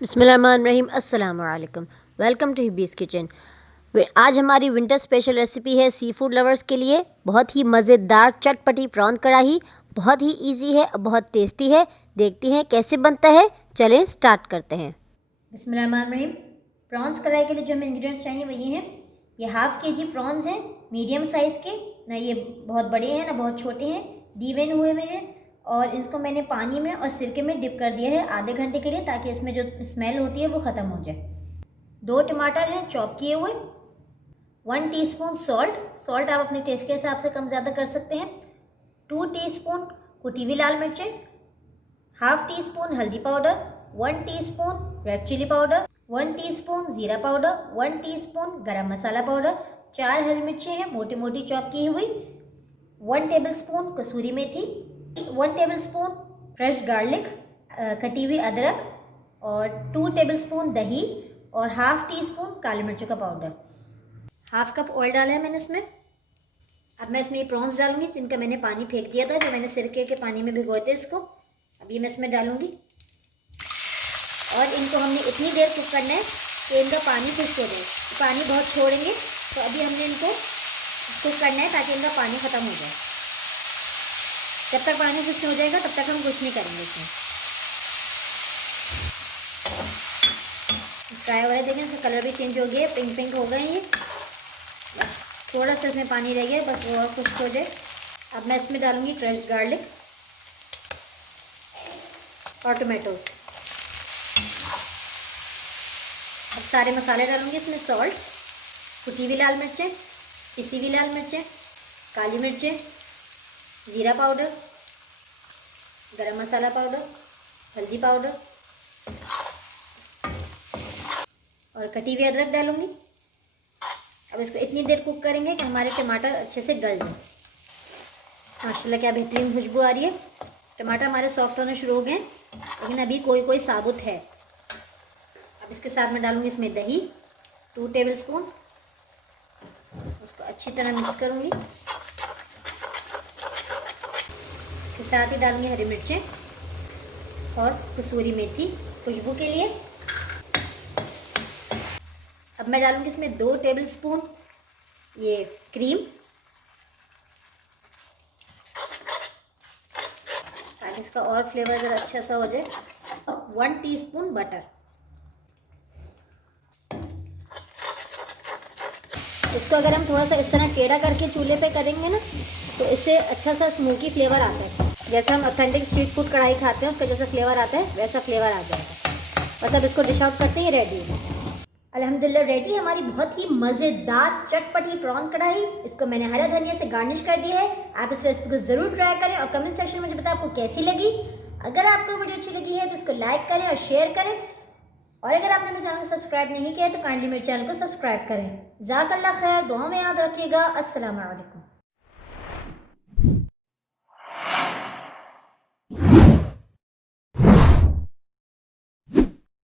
बिस्मिल्लाहिर्रहमानिर्रहीम। अस्सलाम वालेकुम। Welcome to Hibi's kitchen. आज हमारी विंटर स्पेशल रेसिपी है सी फूड लवर्स के लिए बहुत ही मज़ेदार चटपटी प्रॉन कढ़ाई। बहुत ही इजी है, बहुत टेस्टी है। देखते हैं कैसे बनता है, चलें स्टार्ट करते हैं। बिस्मिल्लाहिर्रहमानिर्रहीम। प्रॉन्स कढ़ाई के लिए जो हमें इंग्रेडिएंट्स चाहिए वो ये हैं। ये हाफ़ के जी प्रॉन्स हैं, मीडियम साइज़ के, ना ये बहुत बड़े हैं ना बहुत छोटे हैं, डीवेन हुए हुए हैं। और इसको मैंने पानी में और सिरके में डिप कर दिया है आधे घंटे के लिए, ताकि इसमें जो स्मेल होती है वो ख़त्म हो जाए। 2 टमाटर हैं चॉप किए हुए, 1 टीस्पून सॉल्ट आप अपने टेस्ट के हिसाब से कम ज़्यादा कर सकते हैं, 2 टीस्पून कुटी हुई लाल मिर्चें, हाफ टी स्पून हल्दी powder, 1 teaspoon red chilli powder, 1 teaspoon ज़ीरा powder, 1 teaspoon garam masala powder, 4 हरी मिर्चें हैं मोटी मोटी चॉप की हुई, 1 टेबलस्पून कसूरी मेथी, 1 टेबलस्पून फ्रेश गार्लिक, कटी हुई अदरक, और 2 टेबलस्पून दही, और हाफ टी स्पून काली मिर्चों का पाउडर। हाफ कप ऑयल डाला है मैंने इसमें। अब मैं इसमें ये प्रॉन्स डालूंगी जिनका मैंने पानी फेंक दिया था, जो मैंने सिरके के पानी में भिगोए थे इसको। अब ये मैं इसमें डालूंगी और इनको हमने इतनी देर कुक करना है कि इनका पानी खुश्क हो जाए। पानी बहुत छोड़ेंगे तो अभी हमने इनको कुक करना है ताकि इनका पानी ख़त्म हो जाए। जब तक पानी खुश्क हो जाएगा तब तक हम कुछ नहीं करेंगे इसमें। फ्राई हो रहा है, देखें इसका कलर भी चेंज हो गया है, पिंक पिंक हो गए हैं ये। थोड़ा सा इसमें पानी रह गया, बस वो और खुश्क हो जाए। अब मैं इसमें डालूंगी क्रश्ड गार्लिक और टोमेटोज। अब सारे मसाले डालूंगी इसमें, सॉल्ट, कुटी हुई लाल मिर्चें, पिसी हुई लाल मिर्चें, काली मिर्चें, ज़ीरा पाउडर, गरम मसाला पाउडर, हल्दी पाउडर और कटी हुई अदरक डालूंगी। अब इसको इतनी देर कुक करेंगे कि हमारे टमाटर अच्छे से गल जाए। माशाल्लाह क्या बेहतरीन खुशबू आ रही है। टमाटर हमारे सॉफ्ट होने शुरू हो गए हैं, लेकिन अभी कोई कोई साबुत है। अब इसके साथ में डालूंगी इसमें दही 2 टेबलस्पून। उसको अच्छी तरह मिक्स करूंगी। इसके साथ ही डालूंगी हरी मिर्चें और कसूरी मेथी खुशबू के लिए। अब मैं डालूंगी इसमें 2 टेबलस्पून ये क्रीम, ताकि इसका और फ्लेवर ज़रा अच्छा सा हो जाए, और 1 टीस्पून बटर। इसको अगर हम थोड़ा सा इस तरह टेढ़ा करके चूल्हे पे करेंगे ना, तो इससे अच्छा सा स्मोकी फ्लेवर आता है। जैसे हम ऑथेंटिक स्ट्रीट फूड कढ़ाई खाते हैं उसका जैसा फ्लेवर आता है वैसा फ्लेवर आ जाएगा। बस अब इसको डिश आउट करते ही रेडी है। अल्हम्दुलिल्लाह रेडी है हमारी बहुत ही मज़ेदार चटपटी प्रॉन कढ़ाई। इसको मैंने हरा धनिया से गार्निश कर दिया है। आप इस रेसिपी को ज़रूर ट्राई करें और कमेंट सेक्शन में मुझे बताएं आपको कैसी लगी। अगर आपको वीडियो अच्छी लगी है तो इसको लाइक करें और शेयर करें, और अगर आपने मेरे चैनल को सब्सक्राइब नहीं किया है तो काइंडली मेरे चैनल को सब्सक्राइब करें। ज़ाकल्लाह खैर, दुआ में याद रखिएगा। अस्सलाम वालेकुम।